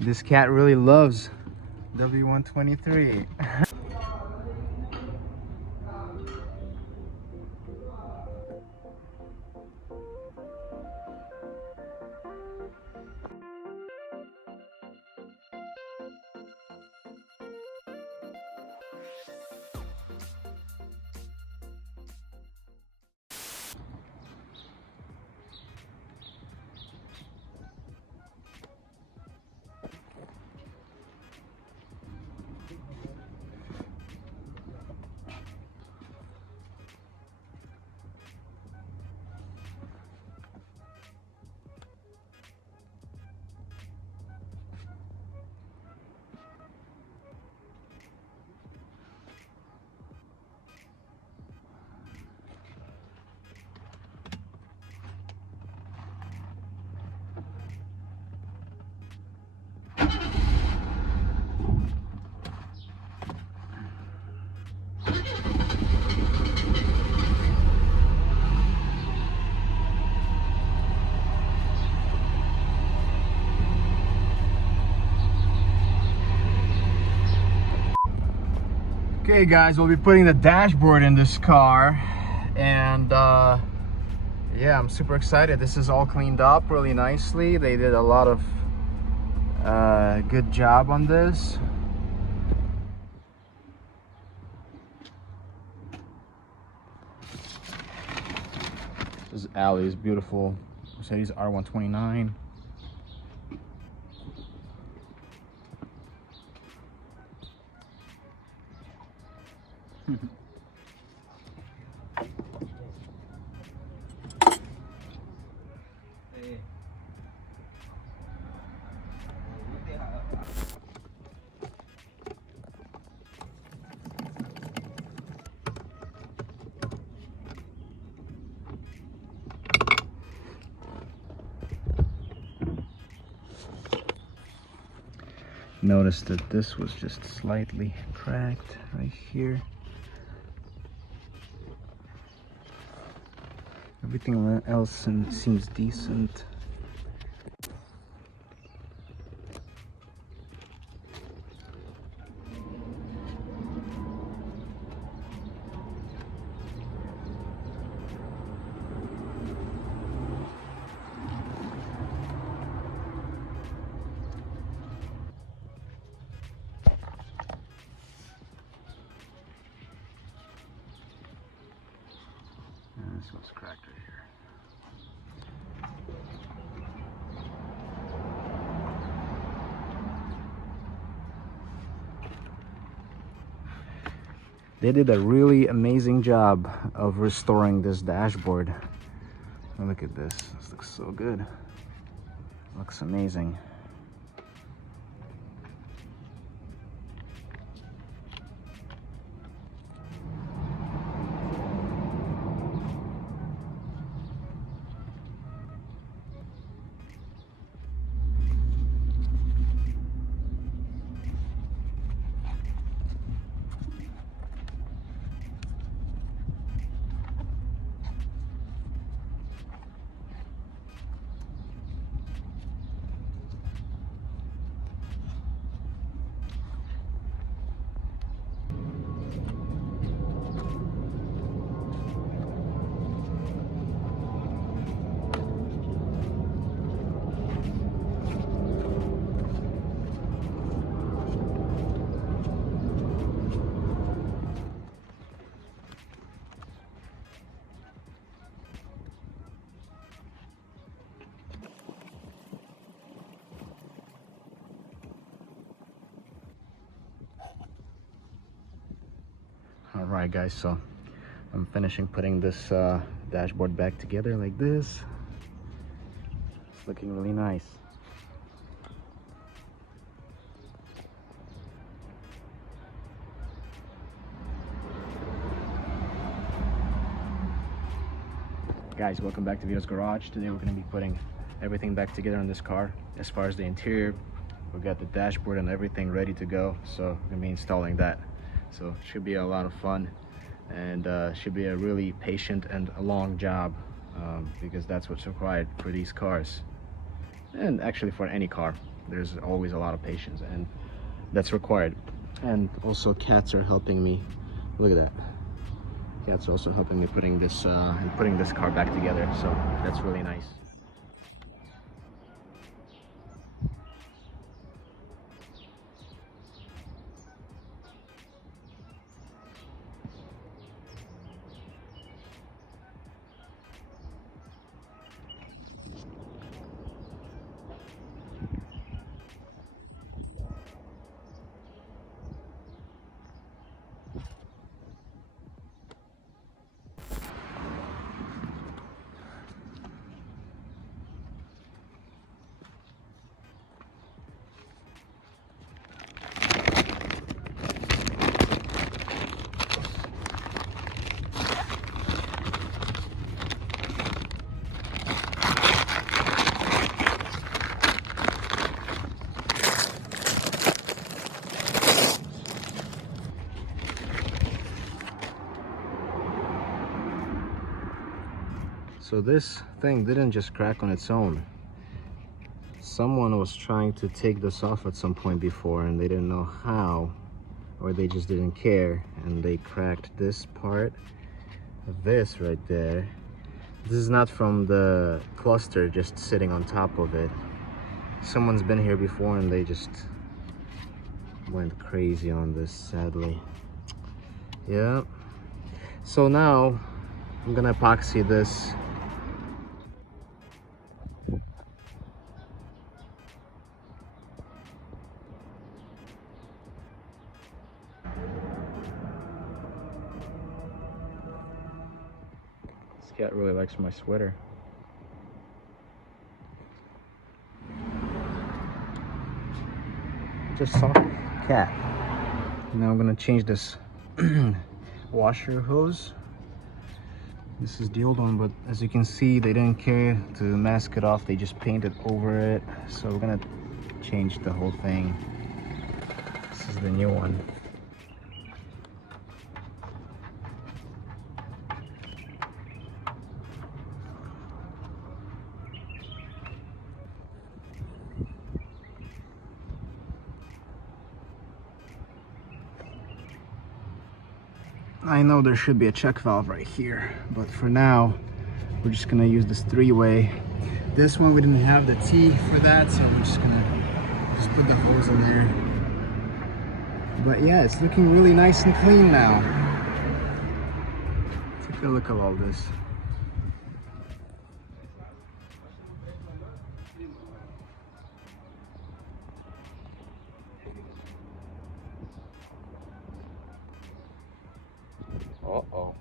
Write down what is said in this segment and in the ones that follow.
This cat really loves W123. Okay guys, we'll be putting the dashboard in this car, and yeah, I'm super excited. This is all cleaned up really nicely. They did a lot of good job on this. This is Allie's beautiful Mercedes R129. Notice that this was just slightly cracked right here. Everything else seems decent. This one's cracked right here. They did a really amazing job of restoring this dashboard. Oh, look at this. This looks so good. Looks amazing. Alright guys, so I'm finishing putting this dashboard back together like this. It's looking really nice. Guys, welcome back to VITO'S Garage. Today we're going to be putting everything back together on this car. As far as the interior, we've got the dashboard and everything ready to go, so we're going to be installing that. So it should be a lot of fun, and should be a really patient and a long job, because that's what's required for these cars. And actually for any car, there's always a lot of patience, and that's required. And also cats are helping me. Look at that. Cats are also helping me putting this car back together, so that's really nice. So this thing didn't just crack on its own. Someone was trying to take this off at some point before, and they didn't know how, or they just didn't care, and they cracked this part of this right there. This is not from the cluster just sitting on top of it. Someone's been here before and they just went crazy on this, sadly. Yeah. So now I'm gonna epoxy this. This cat really likes my sweater. Just soft cat. Now I'm gonna change this washer hose. This is the old one, but as you can see, they didn't care to mask it off. They just painted over it. So we're gonna change the whole thing. This is the new one. I know there should be a check valve right here, but for now, we're just gonna use this three-way. This one, we didn't have the T for that, so we're just gonna put the hose in there. But yeah, it's looking really nice and clean now. Take a look at all this. Uh-oh.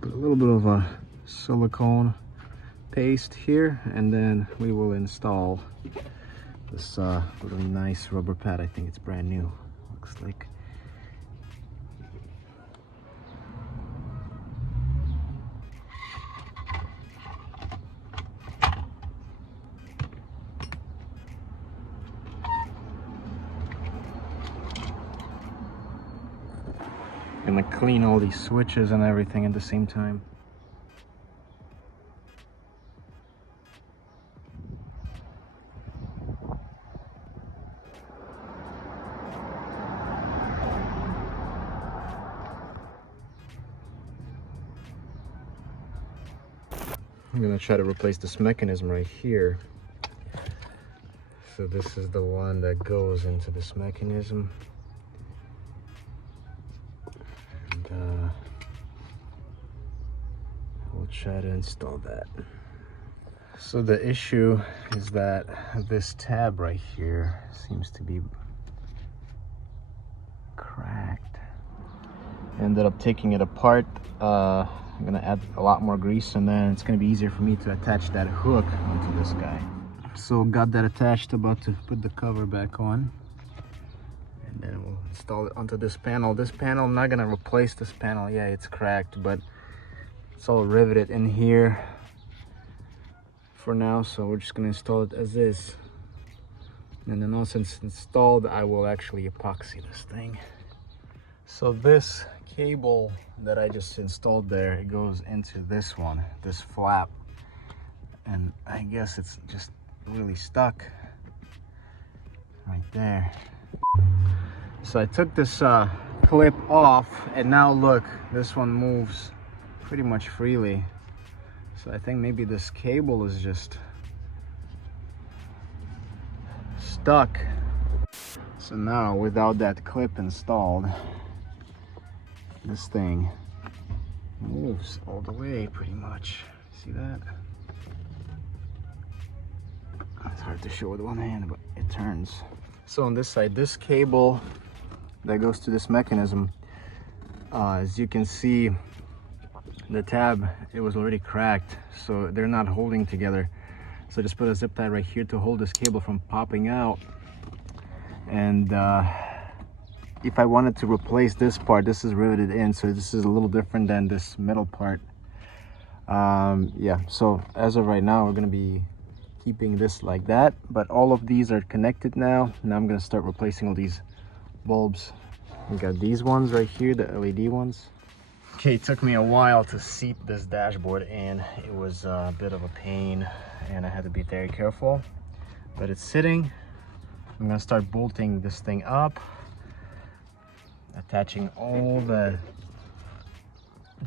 Put a little bit of a silicone paste here, and then we will install this really nice rubber pad. I think it's brand new, looks like. Gonna clean all these switches and everything at the same time. I'm gonna try to replace this mechanism right here. So this is the one that goes into this mechanism. And we'll try to install that. So the issue is that this tab right here seems to be cracked. Ended up taking it apart. I'm gonna add a lot more grease, and then it's gonna be easier for me to attach that hook onto this guy. So got that attached, about to put the cover back on. And then we'll install it onto this panel. This panel, I'm not gonna replace this panel. Yeah, it's cracked, but it's all riveted in here for now, so we're just gonna install it as is. And then once it's installed, I will actually epoxy this thing. So this cable that I just installed there, it goes into this one, this flap, and I guess it's just really stuck right there. So I took this clip off, and now look, this one moves pretty much freely. So I think maybe this cable is just stuck. So now, without that clip installed, this thing moves all the way pretty much. See that? It's hard to show with one hand, but it turns. So on this side, this cable that goes to this mechanism, as you can see, the tab, it was already cracked, so they're not holding together. So I just put a zip tie right here to hold this cable from popping out. And if I wanted to replace this part, this is riveted in, so this is a little different than this middle part. Yeah, so as of right now, we're gonna be keeping this like that, but all of these are connected now. Now I'm gonna start replacing all these bulbs. We got these ones right here, the LED ones. Okay, it took me a while to seat this dashboard in. It was a bit of a pain, and I had to be very careful, but it's sitting. I'm gonna start bolting this thing up, attaching all the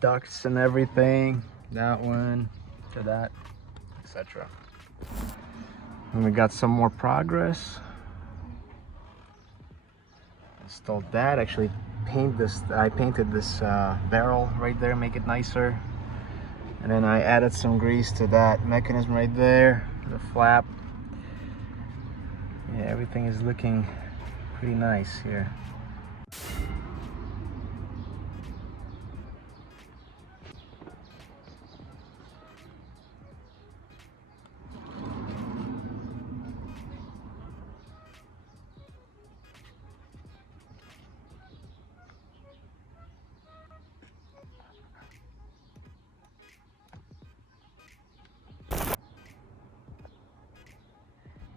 ducts and everything, that one to that, etc. And we got some more progress. Installed that. Actually paint this, I painted this barrel right there, make it nicer. And then I added some grease to that mechanism right there, the flap. Yeah, everything is looking pretty nice here.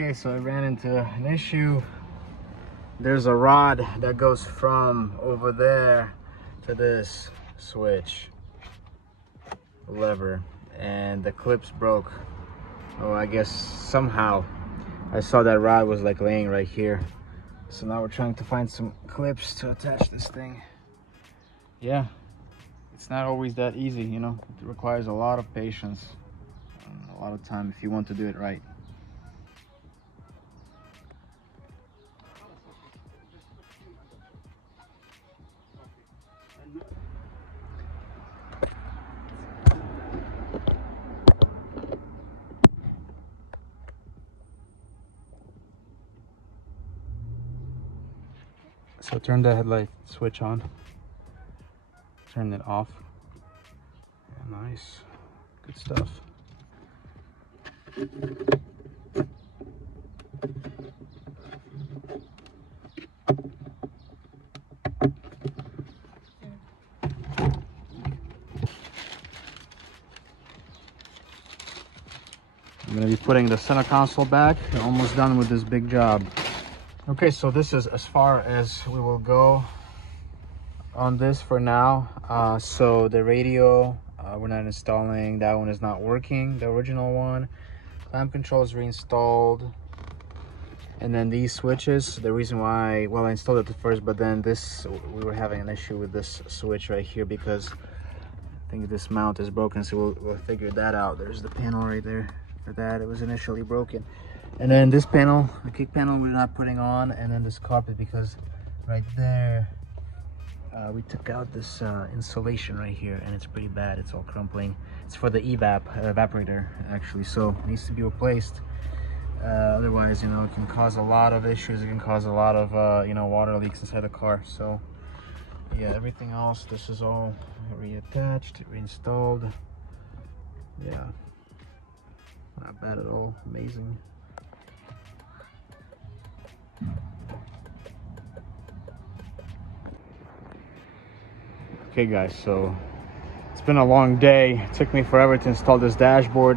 Okay, so I ran into an issue. There's a rod that goes from over there to this switch lever, and the clips broke. Oh, I guess somehow I saw that rod was like laying right here. So now we're trying to find some clips to attach this thing. Yeah, it's not always that easy, you know. It requires a lot of patience and a lot of time if you want to do it right. So turn the headlight switch on, turn it off. Yeah, nice, good stuff. I'm gonna be putting the center console back. We're almost done with this big job. Okay, so this is as far as we will go on this for now. So the radio, we're not installing. That one is not working, the original one. Clamp control is reinstalled. And then these switches, the reason why, well, I installed it at first, but then this, we were having an issue with this switch right here because I think this mount is broken, so we'll figure that out. There's the panel right there for that. It was initially broken. And then this panel, the kick panel, we're not putting on, and then this carpet, because right there we took out this insulation right here, and it's pretty bad. It's all crumpling. It's for the evaporator actually, so it needs to be replaced. Otherwise, you know, it can cause a lot of issues. It can cause a lot of you know, water leaks inside the car. So yeah, everything else, this is all reattached, reinstalled. Yeah, not bad at all. Amazing. Okay guys, so it's been a long day. It took me forever to install this dashboard.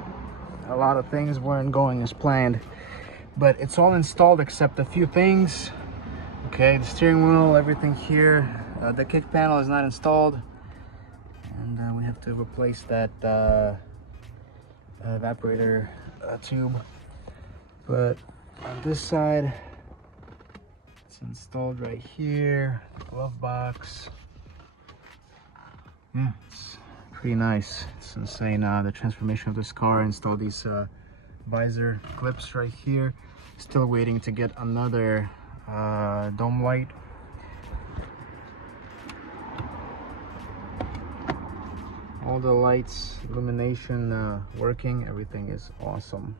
A lot of things weren't going as planned, but it's all installed except a few things. Okay, the steering wheel, everything here. The kick panel is not installed, and we have to replace that evaporator tube. But on this side, it's installed right here. Glove box. Yeah, it's pretty nice. It's insane. The transformation of this car. Installed these visor clips right here. Still waiting to get another dome light. All the lights, illumination working. Everything is awesome.